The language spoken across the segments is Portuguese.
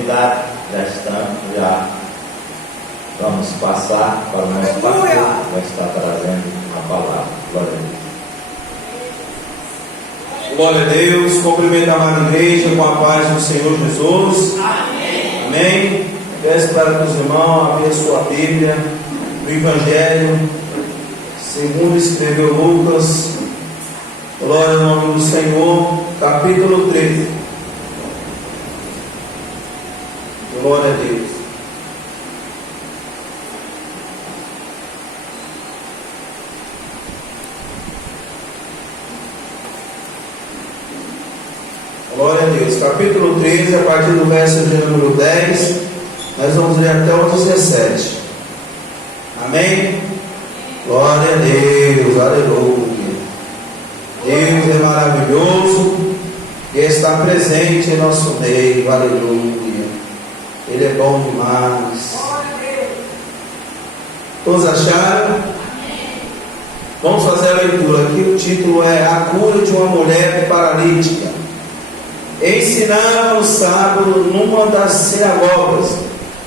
oportunidade, já vamos passar para o nosso pastor, que vai estar trazendo a palavra. Glória a Deus. Glória a Deus. Cumprimento a amada igreja com a paz do Senhor Jesus. Amém. Amém. Peço para que os irmãos abram sua Bíblia no Evangelho segundo escreveu Lucas. Glória ao nome do Senhor. Capítulo 13. Glória a Deus. Glória a Deus. Capítulo 13, a partir do verso de número 10, nós vamos ler até o 17. Amém? Glória a Deus, aleluia. Deus é maravilhoso e está presente em nosso meio, aleluia. Ele é bom demais. Todos acharam? Vamos fazer a leitura aqui. O título é A Cura de uma Mulher Paralítica. Ensinava no sábado numa das sinagogas,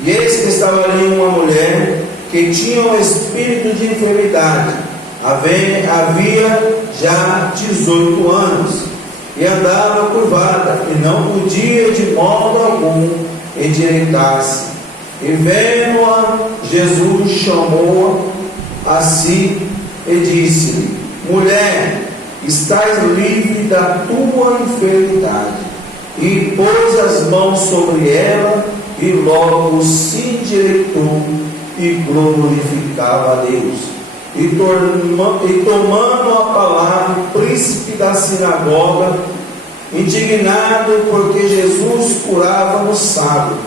e eis que estava ali uma mulher que tinha um espírito de enfermidade, havia já 18 anos, e andava curvada, e não podia de modo algum endireitar-se. E vendo-a, Jesus chamou-a a si e disse-lhe: Mulher, estás livre da tua enfermidade. E pôs as mãos sobre ela, e logo se endireitou e glorificava a Deus. E tomando a palavra, o príncipe da sinagoga, indignado porque Jesus curava no sábado,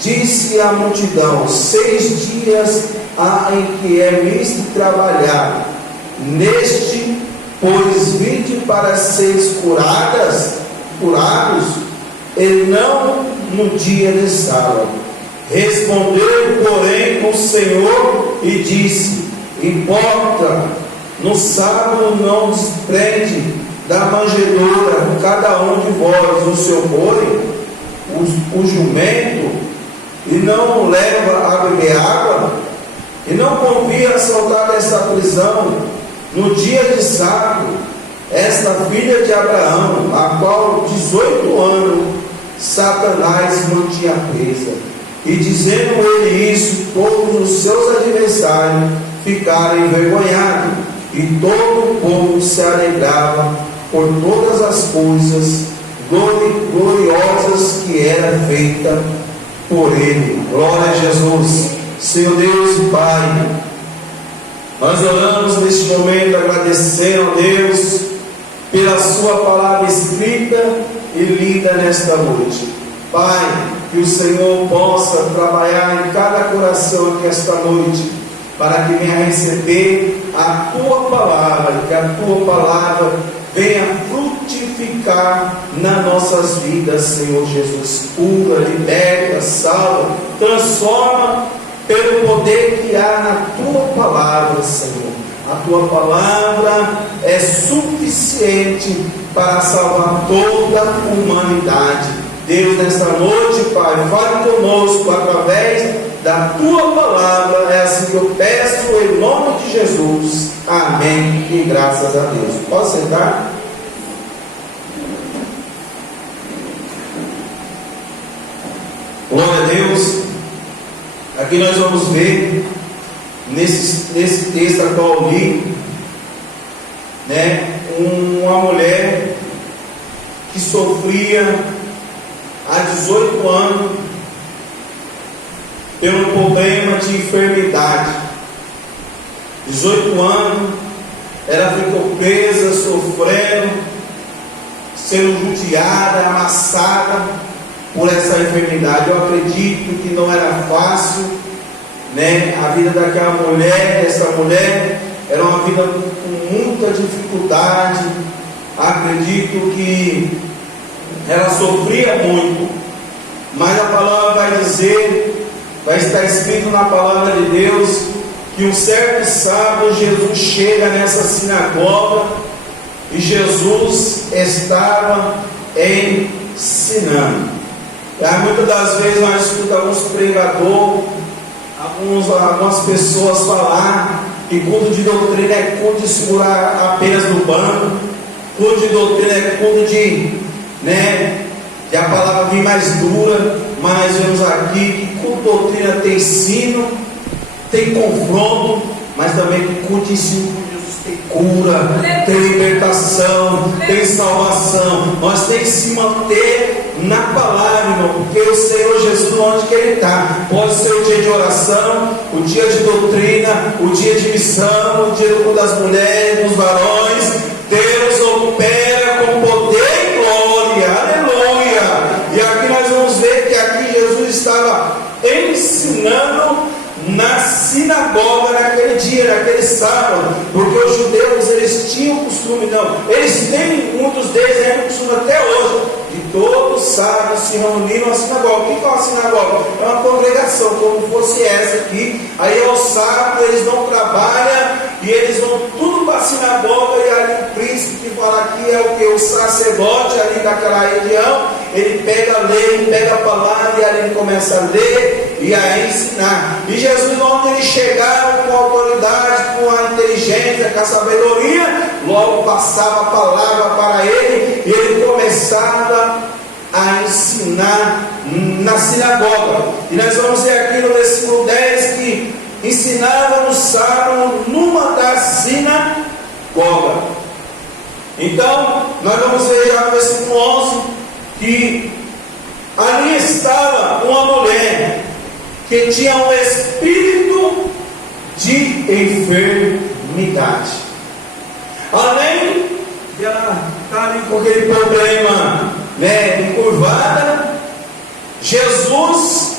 disse à multidão: 6 dias há em que é lícito trabalhar. Neste, pois, vinde para seres curados, e não no dia de sábado. Respondeu, porém, o Senhor e disse: Importa, no sábado não desprende da manjedoura cada um de vós o seu boi, o jumento, e não o leva a beber água? E não convia soltar desta prisão no dia de sábado esta filha de Abraão, a qual 18 anos Satanás mantinha presa. E dizendo ele isso, todos os seus adversários ficaram envergonhados, e todo o povo se alegrava por todas as coisas gloriosas que era feita por ele. Glória a Jesus. Senhor Deus e Pai, nós oramos neste momento agradecendo a Deus pela sua palavra escrita e lida nesta noite. Pai, que o Senhor possa trabalhar em cada coração aqui esta noite, para que venha receber a tua palavra, e que a tua palavra venha frutificar nas nossas vidas, Senhor Jesus. Cura, liberta, salva, transforma pelo poder que há na tua palavra, Senhor. A tua palavra é suficiente para salvar toda a humanidade. Deus, nesta noite, Pai, fale conosco através da tua palavra. É assim que eu peço em nome de Jesus. Amém. E graças a Deus. Pode sentar? Glória a Deus. Aqui nós vamos ver nesse texto a qual eu li, uma mulher que sofria há 18 anos pelo problema de enfermidade. 18 anos, ela ficou presa, sofrendo, sendo judiada, amassada por essa enfermidade. Eu acredito que não era fácil, a vida daquela mulher, dessa mulher, era uma vida com muita dificuldade. Acredito que ela sofria muito, mas a palavra vai dizer, vai estar escrito na palavra de Deus, que um certo sábado Jesus chega nessa sinagoga e Jesus estava ensinando. Aí, muitas das vezes nós escutamos alguns pregadores, algumas pessoas falar que culto de doutrina é culto de segurar apenas no banco, culto de doutrina é culto de a palavra vir mais dura, mas vemos aqui que culto de doutrina tem ensino, tem confronto, mas também que culto de ensino por Jesus tem cura, tem libertação, tem salvação. Nós temos que se manter na palavra, irmão, porque o Senhor Jesus, onde que Ele está, pode ser o dia de oração, o dia de doutrina, o dia de missão, o dia do culto das mulheres, dos varões. Deus opera com poder e glória, aleluia. E aqui nós vamos ver que aqui Jesus estava ensinando na sinagoga naquele dia, naquele sábado, porque os judeus eles tinham costume, eles têm, muitos deles ainda costume até hoje, de todos sábados se reunir na sinagoga. O que é uma sinagoga? É uma congregação, como fosse essa aqui. Aí ao sábado eles não trabalham e eles vão tudo para a sinagoga, e ali o príncipe que fala aqui é o que? O sacerdote ali daquela região, ele pega a lei, pega a palavra e ali ele começa a ler e a ensinar. E Jesus, onde ele chegava com a autoridade, com a inteligência, com a sabedoria, logo passava a palavra para ele e ele começava a ensinar na sinagoga. E nós vamos ver aqui no versículo 10 que ensinava no sábado numa das sinagogas. Então, nós vamos ver já no versículo 11 que ali estava uma mulher que tinha um espírito de enfermidade. Além de ela estar ali com aquele problema encurvada, Jesus,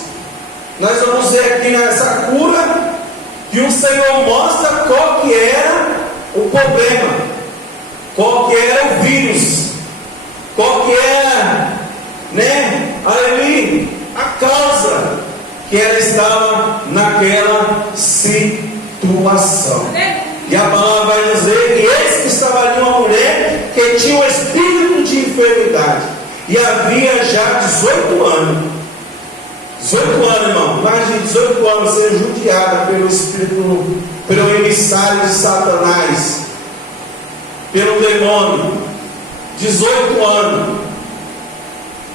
nós vamos ver aqui nessa cura, que o Senhor mostra qual que era o problema, qual que era o vírus, qual que era, ali, a causa que ela estava naquela situação. E a palavra vai dizer que eis que estava ali uma mulher que tinha um espírito de enfermidade, e havia já 18 anos. 18 anos, irmão. Imagine 18 anos ser judiada pelo espírito, pelo emissário de Satanás, pelo demônio. 18 anos.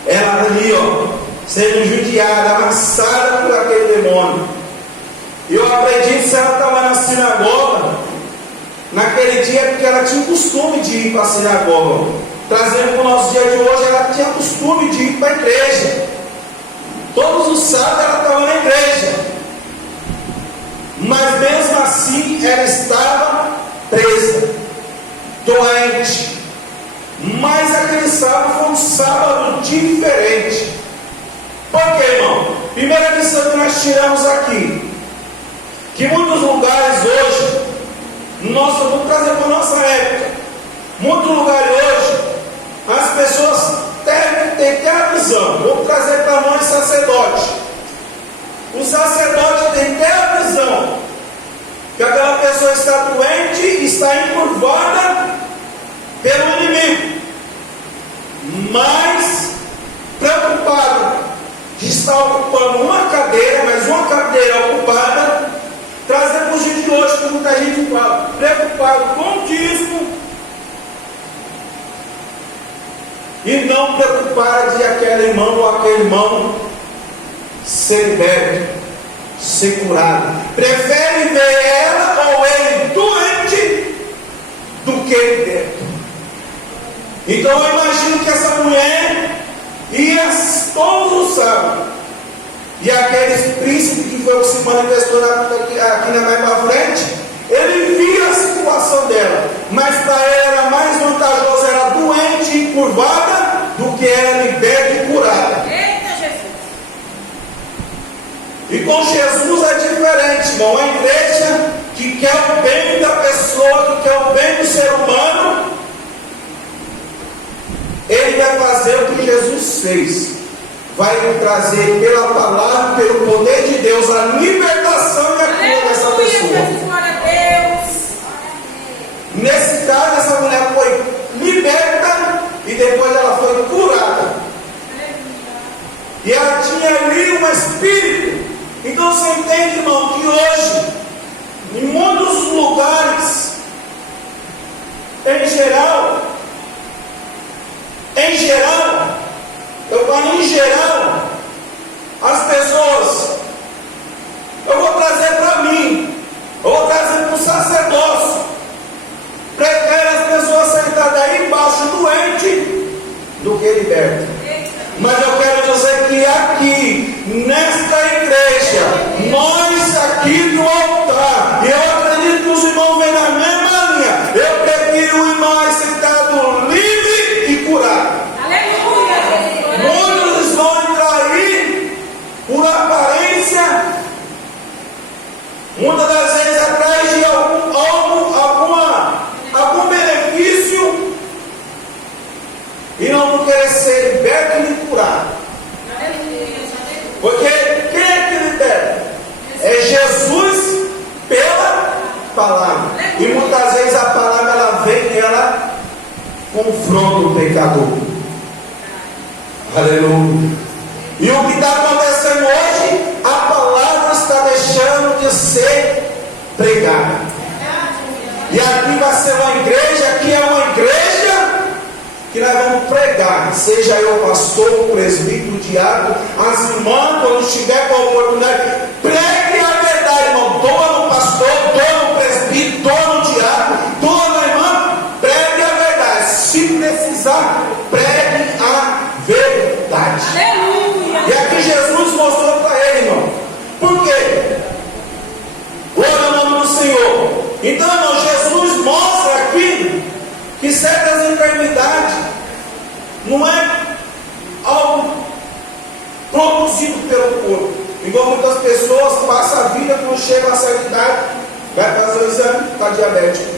Ela ali, sendo judiada, amassada por aquele demônio. Eu acredito que se ela estava na sinagoga naquele dia, porque ela tinha o costume de ir para a sinagoga. Trazendo para o nosso dia de hoje, ela tinha costume de ir para a igreja. Todos os sábados ela estava na igreja, mas mesmo assim ela estava presa, doente. Mas aquele sábado foi um sábado diferente. Por quê, irmão? Primeira lição que nós tiramos aqui, que muitos lugares hoje, vamos trazer para a nossa época, muitos lugares hoje, as pessoas tem que ter a visão. Vou trazer para nós sacerdote. O sacerdote tem que ter a visão que aquela pessoa está doente e está encurvada pelo inimigo, mas preocupado de estar ocupando uma cadeira, mas uma cadeira ocupada, trazendo para o dia de hoje que muita gente fala, preocupado com o dízimo e não preocupar de aquele irmão ou aquele irmão ser liberto, ser curado. Prefere ver ela ou ele doente do que liberto. Então eu imagino que essa mulher ia todos os sábados, e aquele príncipe que foi o que se manifestou aqui na mais para frente, ele via a situação dela, mas para ela era mais vantajoso, era doente e curvada, do que era liberta e curada. Eita, Jesus! E com Jesus é diferente, irmão. A igreja que quer o bem da pessoa, que quer o bem do ser humano, ele vai fazer o que Jesus fez. Vai trazer pela palavra, pelo poder de Deus, a libertação e a cura dessa pessoa. Nesse caso, essa mulher foi liberta e depois ela foi curada. E a eu falo em geral, as pessoas, eu vou trazer para mim, eu vou trazer para o sacerdócio, prefere as pessoas sentadas aí embaixo doente do que liberto. Mas eu quero dizer que aqui, nesta igreja, nós aqui no altar, e eu acredito que os irmãos vêm na mesma linha, eu prefiro o irmão aí sentado livre e curado. Aleluia! Muitos vão entrar aí por aparência, muitas das vezes atrás de algum benefício, e não vão querer ser liberto nem curado. Porque quem é que liberta? É Jesus pela palavra. E muitas vezes a palavra ela vem e ela confronta o pecador. Aleluia. E o que está acontecendo hoje, a palavra está deixando de ser pregada. E aqui vai ser uma igreja, aqui é uma igreja que nós vamos pregar, seja eu pastor, o presbítero, o diácono, as irmãs, quando estiver com a oportunidade, pregue a verdade, irmão. Doa no pastor, doa no presbítero, doa no diácono, doa na irmã, pregue a verdade. Se precisar, pregue a verdade. Aleluia. E aqui Jesus mostrou para ele, irmão. Por quê? Glória ao nome do Senhor. Então, irmão, Jesus mostra aqui que certas enfermidades não é algo produzido pelo corpo. Igual muitas pessoas passam a vida, quando chegam a certa idade, vai fazer o exame, está diabético.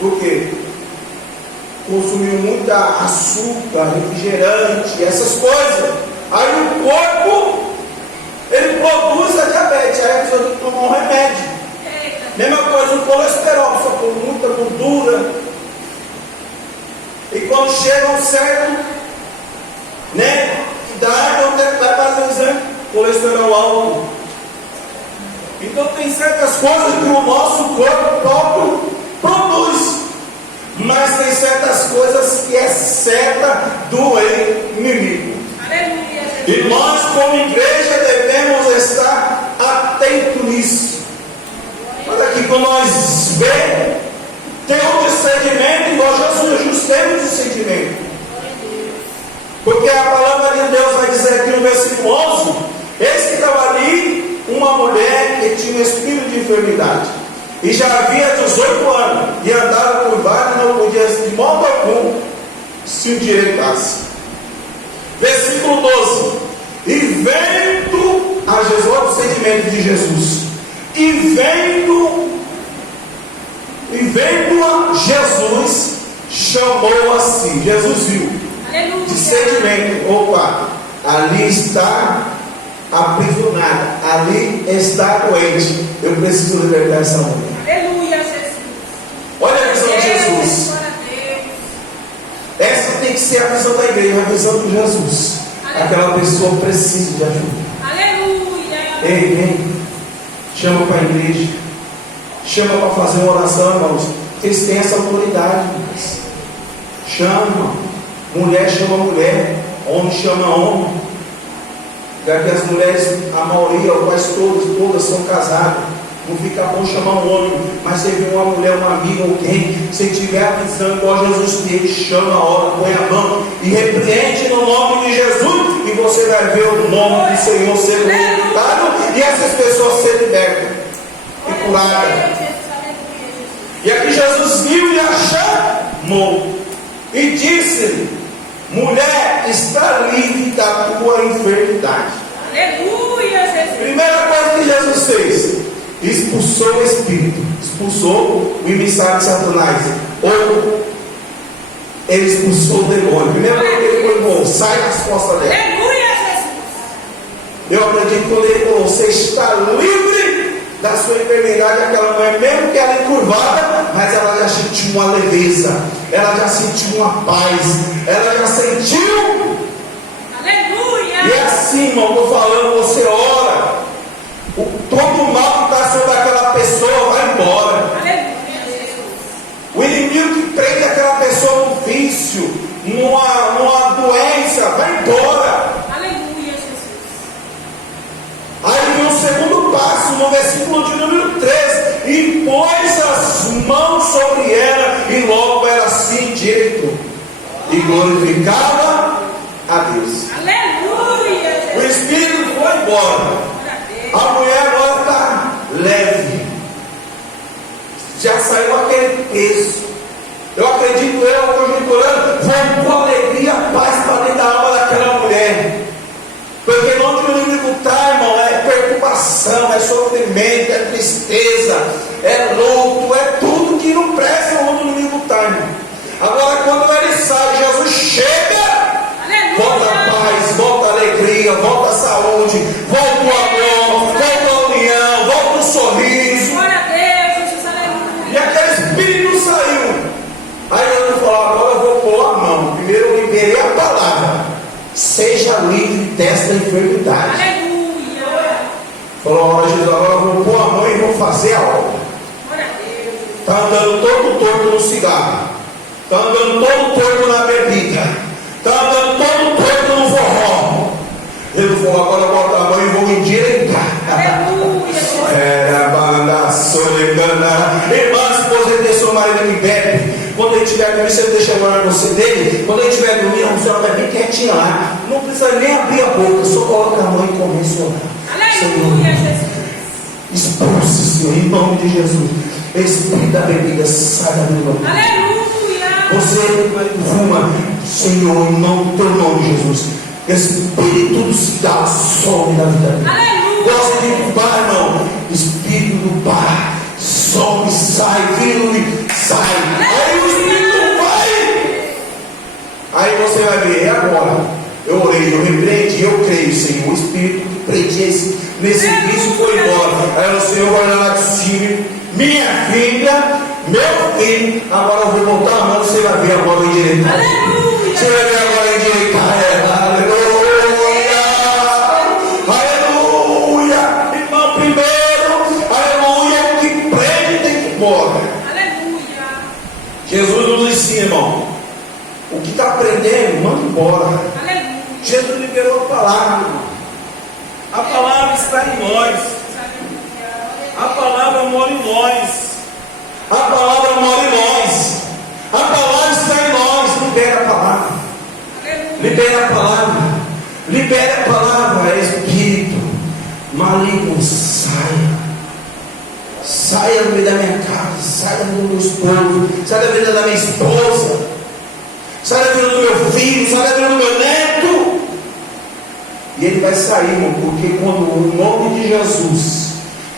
Por quê? Consumiu muita açúcar, refrigerante, essas coisas. Aí o corpo, ele produz a diabetes, aí a pessoa tem que tomar um remédio. Mesma coisa o colesterol, só com muita gordura. E quando chega um certo, idade, vai fazer o exame, colesterol alto. Então tem certas coisas que o nosso corpo próprio produz. Mas tem certas coisas que é seta do inimigo. Aleluia. E nós como igreja devemos estar atentos nisso. Olha aqui, quando nós vemos, tem um discernimento, igual Jesus teve discernimento. Porque a palavra de Deus vai dizer aqui no versículo 11: eis que estava ali uma mulher que tinha espírito de enfermidade, e já havia 18 anos, e andava curvada, e não podia de modo algum se endireitasse. Versículo 12: e vendo a Jesus, olha o sentimento de Jesus, e vendo-a Jesus, chamou a si. Jesus viu. Aleluia. Discernimento. Opa, ali está aprisionada, ali está doente. Eu preciso libertar essa mulher. Aleluia, Jesus. Olha a visão de Jesus. Essa tem que ser a visão da igreja, a visão de Jesus. Aleluia. Aquela pessoa precisa de ajuda. Aleluia. Ei, chama para a igreja. Chama para fazer uma oração, irmãos. Eles têm essa autoridade, irmãos. Chama. Mulher chama mulher. Homem chama homem. Já que as mulheres, a maioria, quase todas são casadas. Não fica bom chamar um homem. Mas você vê uma mulher, uma amiga, alguém. Se tiver a visão igual Jesus teve, chama a hora, põe a mão e repreende no nome de Jesus. E você vai ver o nome do Senhor ser glorificado. E essas pessoas serem libertas e curada. E aqui Jesus viu e a chamou e disse-lhe: mulher, está livre da tua enfermidade. Aleluia, Jesus. Primeira coisa que Jesus fez: expulsou o espírito, expulsou o emissário de Satanás, ou ele expulsou o demônio. Primeira coisa que ele falou: sai das costas dela. Aleluia, Jesus. Eu acredito que quando ele falou: você está livre da sua enfermidade, aquela mulher, mesmo que ela é encurvada, mas ela já sentiu uma leveza, ela já sentiu uma paz, ela já sentiu. Aleluia! E assim, irmão, estou falando, você ora, todo o mal que está sobre aquela pessoa vai embora. Aleluia! O inimigo que prende aquela vai embora. Aleluia, Jesus. Aí vem o segundo passo, no versículo de número 3: e pôs as mãos sobre ela, e logo ela se endireitou e glorificava a Deus. Aleluia, O Jesus. espírito foi embora. Glória A mulher agora está leve, já saiu aquele peso. Eu acredito, eu conjecturando, voltou alegria, paz para dentro da alma daquela mulher. Porque onde o inimigo está, irmão, é perturbação, é sofrimento, é tristeza, é luto, é tudo que não presta onde o inimigo está, irmão. Agora, quando ele sai, Jesus chega, volta a paz, volta a alegria, volta a saúde, volta o amor, volta a união, volta o sorriso. Glória a Deus, Jesus, aleluia. E aquele espírito saiu. Aí eu falou: agora eu vou pôr a mão. Primeiro eu liberei a palavra: seja livre desta enfermidade. Aleluia. Falou: olha, Jesus, agora eu vou pôr a mão e vou fazer a obra. Glória a Deus. Está andando todo torto no cigarro, está andando todo torto na bebida, está andando todo torto no forró. Ele falou: agora eu boto a mão e vou endireitar. Aleluia, Jesus. Era banda solecana. Irmã, esposa, ele deixou o marido que bebe. Quando ele estiver dormindo, você deixa agora no você dele. Quando ele estiver dormindo, a senhora vai bem quietinha lá. Não precisa nem abrir a boca, só coloca a mão e começa a orar. Aleluia, Jesus. Expulse, Senhor, em nome de Jesus. Espírito da bebida, sai da minha boca. Aleluia. Você fuma, Senhor, em nome do teu nome, Jesus. Espírito do cigarro, some na vida dele. Aleluia. Gosta de bar, irmão. Espírito do bar, some, sai, vira, sai. Aí o espírito vai. Aí você vai ver, é agora. Eu orei, eu repreendi, eu creio, Senhor. O espírito que prendia nesse vício foi embora. Aí o Senhor vai lá de cima: minha filha, meu filho. Agora eu vou botar a mão, você vai ver agora em direito. Aleluia. Você vai ver agora em direito. Aleluia. Aleluia. Irmão, primeiro, aleluia, o que prende tem que ir embora. Aleluia. Jesus nos ensina, irmão. O que está prendendo, manda embora. Aleluia. Jesus liberou a palavra, irmão. A palavra está em nós. A palavra mora em nós. A palavra mora em nós. A palavra está em nós. Libera a palavra. Libera a palavra. Libera a palavra. Espírito maligno, saia. Saia do meio da minha casa. Saia do meu esposo. Saia da vida da minha esposa. Saia da vida do meu filho. Saia da vida do meu neto. E ele vai sair, irmão, porque quando o nome de Jesus,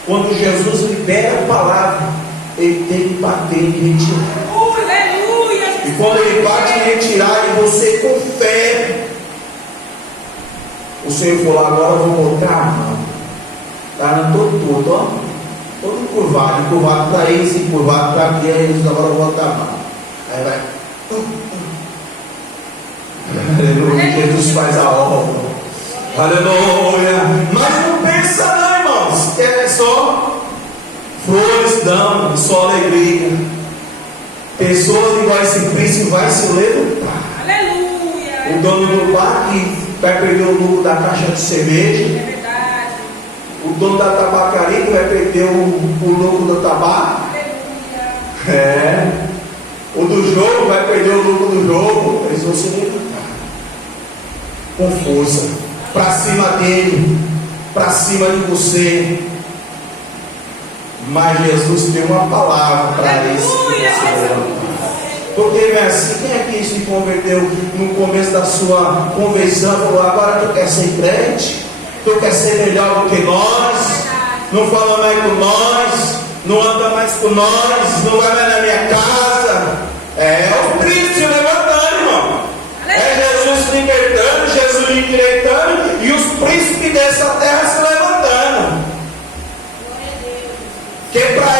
quando Jesus libera a palavra, ele tem que bater e retirar. Aleluia. E quando ele bate e retirar, e você com fé, o Senhor falou: agora eu vou botar a mão. Está todo, ó. Todo curvado para isso, curvado para aqui. Aí eles agora eu vou botar a mão. Aí vai. Aleluia. Jesus faz a obra. Aleluia. Mas não pensa não, irmãos, que é só flores dando, só alegria. Pessoas igual esse príncipe vai se levantar. Aleluia. O dono do bar que vai perder o lucro da caixa de cerveja. É verdade. O dono da tabacaria que vai perder o lucro do tabaco. Aleluia. É. O do jogo vai perder o lucro do jogo. Eles vão se levantar com força para cima dele, para cima de você. Mas Jesus tem uma palavra para isso. Porque é assim, quem aqui se converteu no começo da sua conversão, falou: agora tu quer ser crente, tu quer ser melhor do que nós, não fala mais com nós, não anda mais com nós, não vai mais na minha casa. É o Cristo se levantando, irmão. É Jesus libertando, Jesus endireitando, e os príncipes dessa terra se levantando. Que para